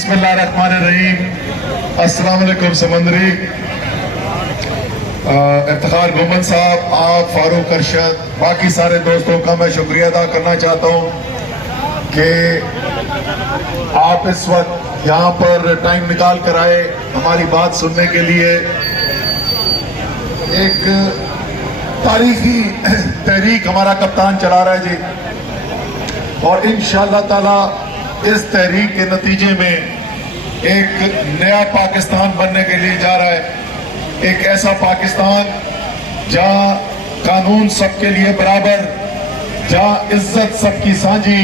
बिस्मिल्लाहिर्रहमानिर्रहीम। अस्सलाम वालेकुम समंदरी। इफ्तिखार मोहम्मद साहब, आप, फारूक अरशद, बाकी सारे दोस्तों का मैं शुक्रिया अदा करना चाहता हूँ कि आप इस वक्त यहाँ पर टाइम निकाल कर आए हमारी बात सुनने के लिए। एक तारीखी तहरीक हमारा कप्तान चला रहा है जी, और इंशाअल्लाह ताला इस तहरीक के नतीजे में एक नया पाकिस्तान बनने के लिए जा रहा है। एक ऐसा पाकिस्तान जहां कानून सबके लिए बराबर, जहां इज्जत सबकी साझी,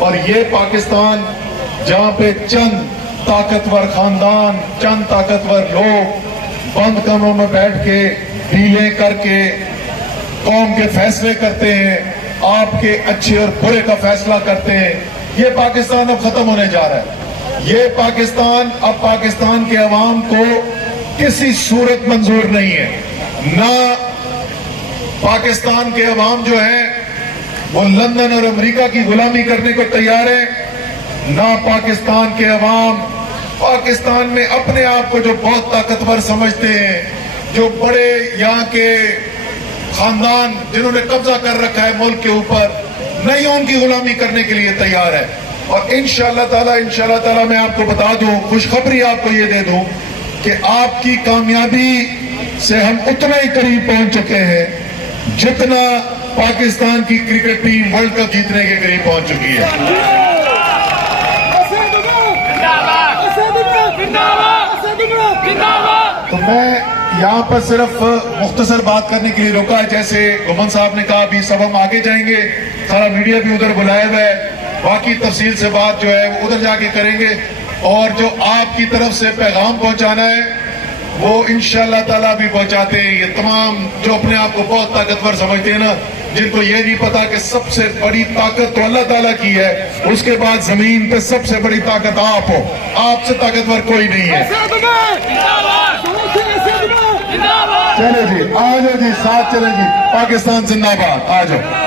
और ये पाकिस्तान जहां पे चंद ताकतवर खानदान, चंद ताकतवर लोग बंद कमरों में बैठ के डीलें करके कौम के फैसले करते हैं, आपके अच्छे और बुरे का फैसला करते हैं। ये पाकिस्तान अब खत्म होने जा रहा है। ये पाकिस्तान अब पाकिस्तान के अवाम को किसी सूरत मंजूर नहीं है। ना पाकिस्तान के अवाम जो है वो लंदन और अमेरिका की गुलामी करने को तैयार है, ना पाकिस्तान के अवाम पाकिस्तान में अपने आप को जो बहुत ताकतवर समझते हैं, जो बड़े यहाँ के खानदान जिन्होंने कब्जा कर रखा है मुल्क के ऊपर, नहीं उनकी गुलामी करने के लिए तैयार है। और इंशाअल्लाह ताला मैं आपको बता दूं, खुशखबरी आपको ये दे दूं कि आपकी कामयाबी से हम उतना ही करीब पहुंच चुके हैं जितना पाकिस्तान की क्रिकेट टीम वर्ल्ड कप जीतने के करीब पहुंच चुकी है। तो मैं यहाँ पर सिर्फ मुख्तसर बात करने के लिए रुका है। जैसे गुमन साहब ने कहा, अभी सब हम आगे जाएंगे, सारा मीडिया भी उधर बुलाया हुआ है, बाकी तफसील से बात जो है वो उधर जाके करेंगे। और जो आपकी तरफ से पैगाम पहुंचाना है वो इंशाअल्लाह ताला भी पहुंचाते हैं। ये तमाम जो अपने आप को बहुत ताकतवर समझते हैं ना, जिनको ये नहीं पता कि सबसे बड़ी ताकत तो अल्लाह ताला की है, उसके बाद जमीन पे सबसे बड़ी ताकत आप हो, आपसे ताकतवर कोई नहीं है। चलो जी, आ जाओ जी, साथ चले जी, पाकिस्तान जिंदाबाद, आ जाओ।